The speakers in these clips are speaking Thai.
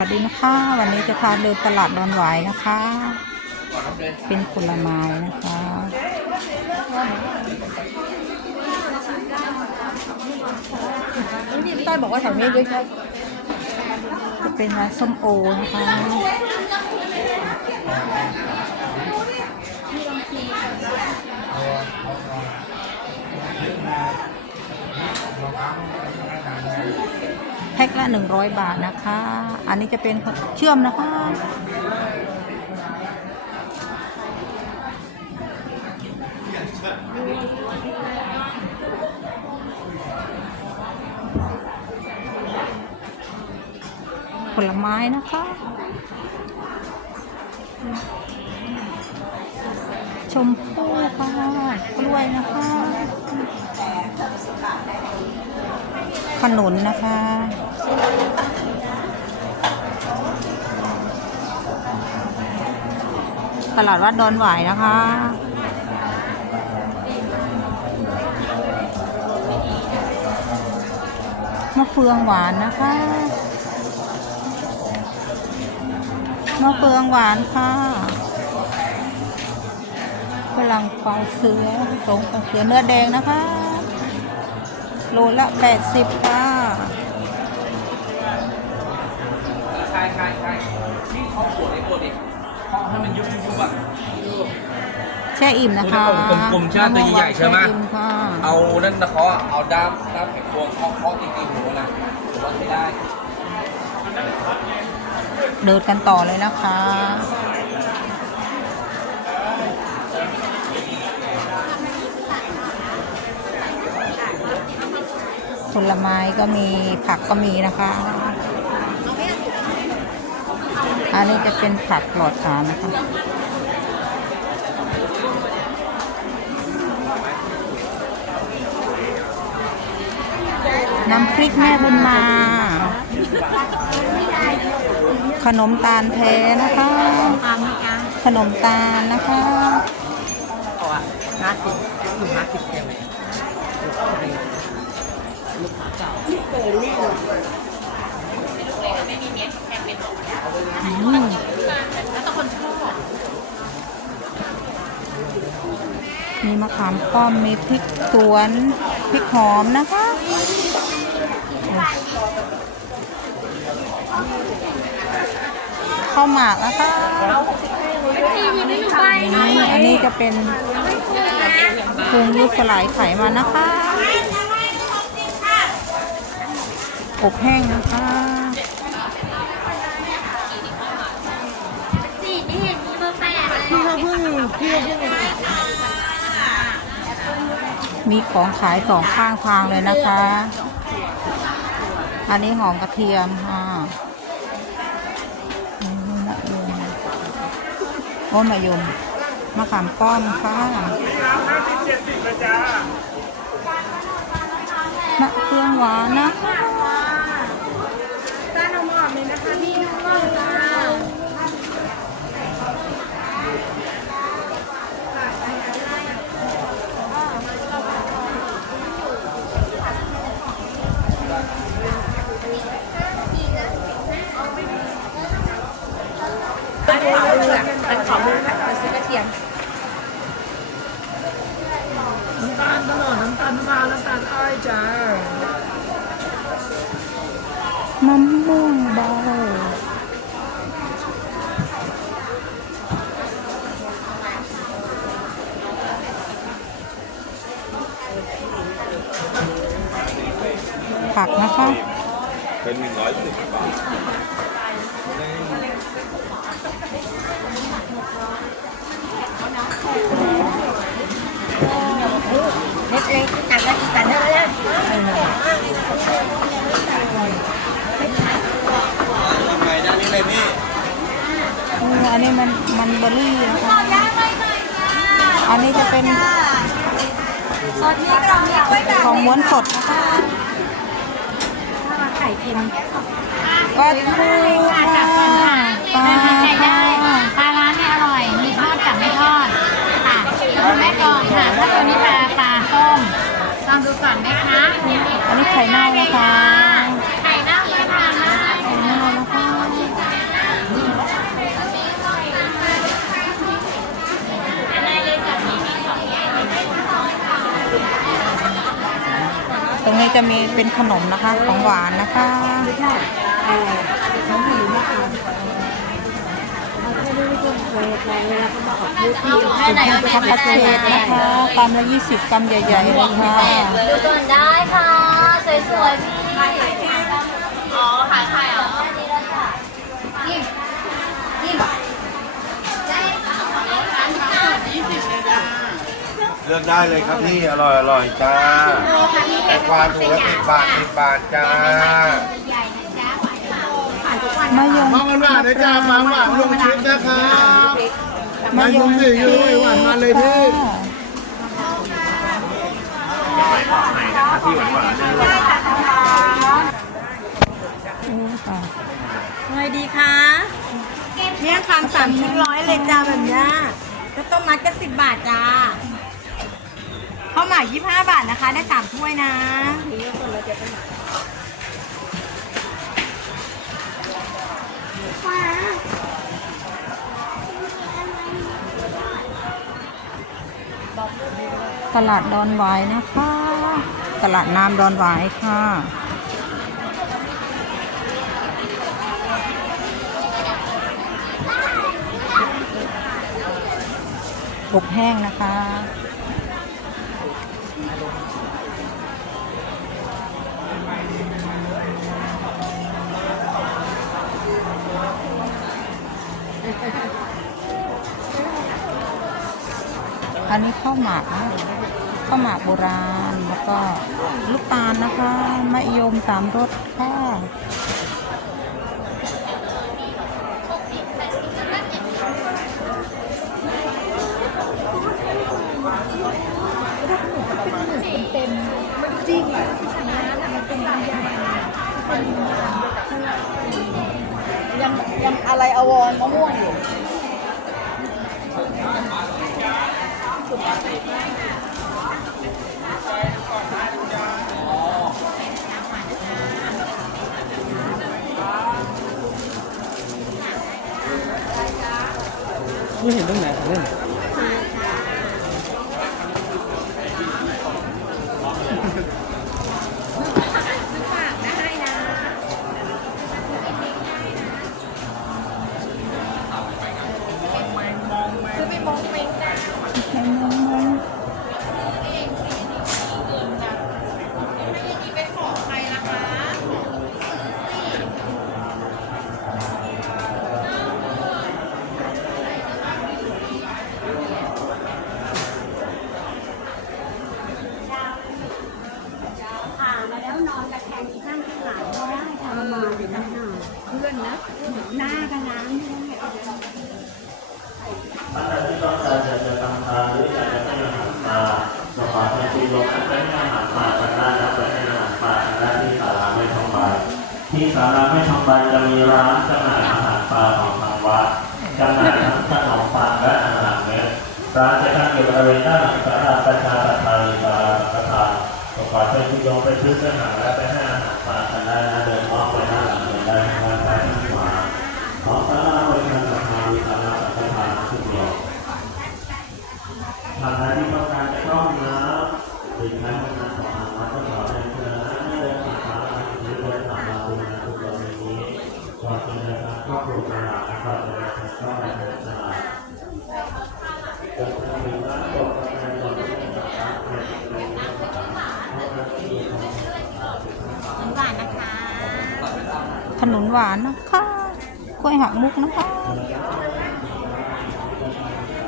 สวัสดีนะคะวันนี้จะพาเดินตลาดดอนหวายนะคะ เป็นผลไม้นะคะนี่ต้อยบอกว่าแถวนี้เยอะแยะจะเป็นร้านส้มโอนะคะแพ็คละ 100 บาทนะคะ อันนี้จะเป็นเชื่อมนะคะ ผลไม้นะคะชมพู่ค่ะกล้วยนะคะขนุนนะคะ ตลาดวัดดอนหวายนะคะ มะเฟืองหวานนะคะ มะเฟืองหวานค่ะฝรั่งควาเสือตรงกับเสือเนื้อแดงนะคะ โลละแปดสิบค่ะ ใช่ใช่ใช่นี่เขาปวดไอ้ตัวดิเคาะให้มันยุบยุบยุบอะ แช่อิ่มนะคะกลมๆใช่ไหมตัวใหญ่ๆใช่ไหมแช่อิ่มค่ะเอานั่นนะเขาอะเอาด้ามด้ามแข็งพวงเคาะเคาะจริงๆหัวนะผมว่าใช้ได้ เดินกันต่อเลยนะคะ ผลไม้ก็มีผักก็มีนะคะ อันนี้จะเป็นผักปลอดสารนะคะน้ำพริกแม่บุญมา ขนมตาลแท้นะคะ ขนมตาลนะคะห้าสิบอยู่ห้าสิบเองอืมมีมะขามป้อม มีพริกสวน พริกหอมนะคะ ข้าวหมากนะคะนี่อันนี้จะเป็นปรุงลูกสลายไข่มานะคะ อบแห้งนะคะมีของขายสองข้างทางเลยนะคะ อันนี้หอมกระเทียมค่ะอืมมะยมโอ้มะยมมะขามป้อมค่ะ มะเฟืองหวานนะจ้านองหอมเลยนะคะพี่น้องหมอมจ้าน้ำตาลตลอดน้ำตาลมะพร้าวน้ำตาลอ้อย จ้ามะม่วงเบาผักนะคะ เป็นหนึ่งร้อยสิบบาท เล็กๆต่างกันอีกกันเท่านั้นทำไงด้านนี้เลยพี่อืมอันนี้มันมันเบอร์รี่นะคะอันนี้จะเป็นของม้วนสดนะคะไข่เค็มปลาทูค่ะปลาปลาร้านเนี่ยอร่อย มีทอดกับไม่ทอดค่ะแม่กองค่ะถ้าตัวนี้ปลา องดูก่อนไหมคะอันนี้ไข่เน่านะคะไข่เน่าเลยน่ะไข่เน่านะคะตรงนี้จะมีเป็นขนมนะคะ ของหวานนะคะ แค่ไหนก็ช็อกโกแลตนะคะกรัมละ20กรัมใหญ่ๆเลยค่ะดูก่อนได้ค่ะ สวยๆพี่อ๋อขายไข่เหรอยิ้มยิ้มเลือกได้เลยครับพี่อร่อยอร่อยจ้าแต่กวาดถุงละสิบบาทสิบบาทจ้า มะยงมองกันหวานนะจ๊ะมาหวานลงชิปนะครับมายงสิยูหวานมาเลยพี่นี่ค่ะไงดีคะเนี่ยคำสามชิ้นร้อยเลยจ้าแบบเนี้ยก็ต้มมัดก็สิบบาทจ้าข้าวหมากยี่ห้าบาทนะคะ ได้สามถ้วยนะ ตลาดดอนหวายนะคะ ตลาดน้ำดอนหวายค่ะ อบแห้งนะคะ อันนี้ข้าวหมากนะข้าวหมากโบราณ แล้วก็ลูกตาลนะคะมะยมสามรสค่ะยังยังอะไรอวรมะม่วงอยู่ 东西都买肯定 ที่ศาลาไม่ทองใบจะมีร้านจำหน่ายอาหารปลาของทางวัดจำหน่ายทั้งขนมปังและอาหารเม็ดร้านจะตั้งอยู่บริเวณด้านหลังศาลาประชาสัมพันธ์ศาลาประธานขอเชิญคุณโยมไปซื้ออาหารและไปให้อาหารปลากันได้นะ เดินทางเข้าครัวตลาดนะครับจะเดินางเข้าไปในตลาดหวานนะคะ ขนุนหวานนะคะกล้วยหักมุกนะคะ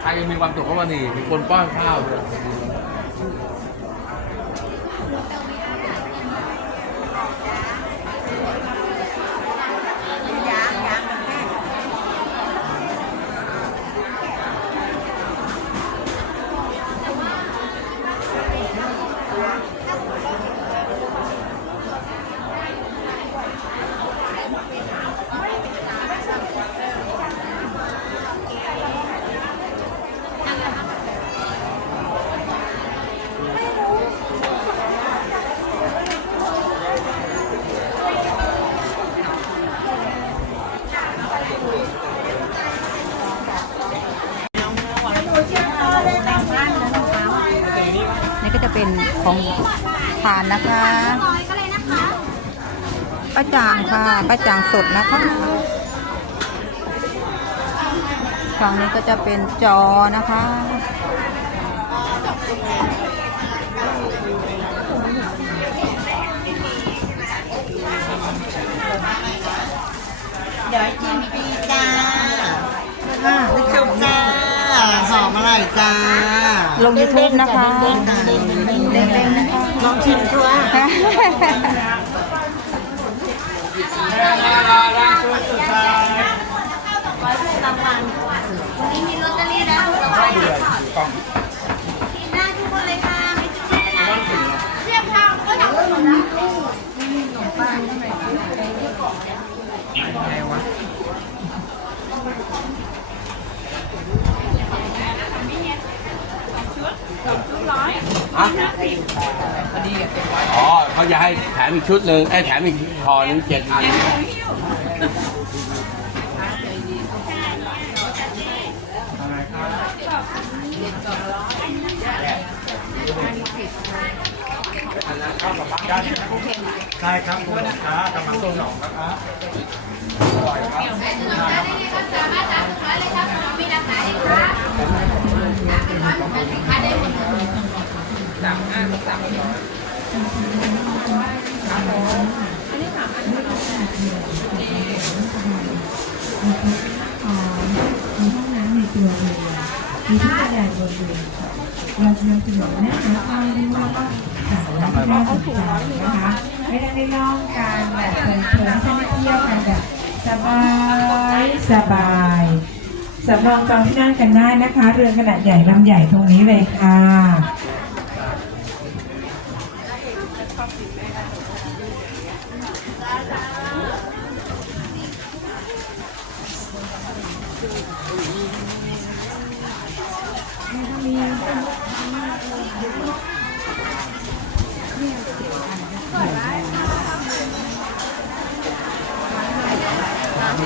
ใครยังมีความสุขก็มาดีมีคนป้อนข้าวด้วยางยางแม่ นี่ก็จะเป็นของ ผ่านนะคะ ร้อยก็เลยนะคะ ป้าจางค่ะป้าจางสดนะคะฝั่งนี้ก็จะเป็นจอนะคะเดี๋ยวจิ้มดีจ้าจุกจ้าหอมอร่อยจ้า ลงยูทูบนะคะเด้งๆเด้งๆเด้งๆเด้งๆนะคะลองชิมทัวร์วันนี้มีลอตเตอรี่แล้วเราไปกินได้ทุกคนเลยค่ะ ไม่จุดไม่เป็นไรค่ะ เทียบทางก็ทำหมดนะอ๋อเขาจะให้แถมอีกชุดหนึ่งไอ้ยแถมอีกห่อหนึ่งเจ็ดอันใช่ครับคุณลูกค้ากำลังสองนะครับ สามีห้องน้ำในตัวเรือมีที่กระดาษบนเรือเราจะนำเสนอนะคะข้าวที่ว่าสาระที่น่าสนใจนะคะไม่ได้ได้ล่องการแบบเพลินๆท่องเที่ยวกันแบบสบายสบายสำรองจองที่นั่งกันได้นะคะ เรือขนาดใหญ่ลำใหญ่ตรงนี้เลยค่ะ เ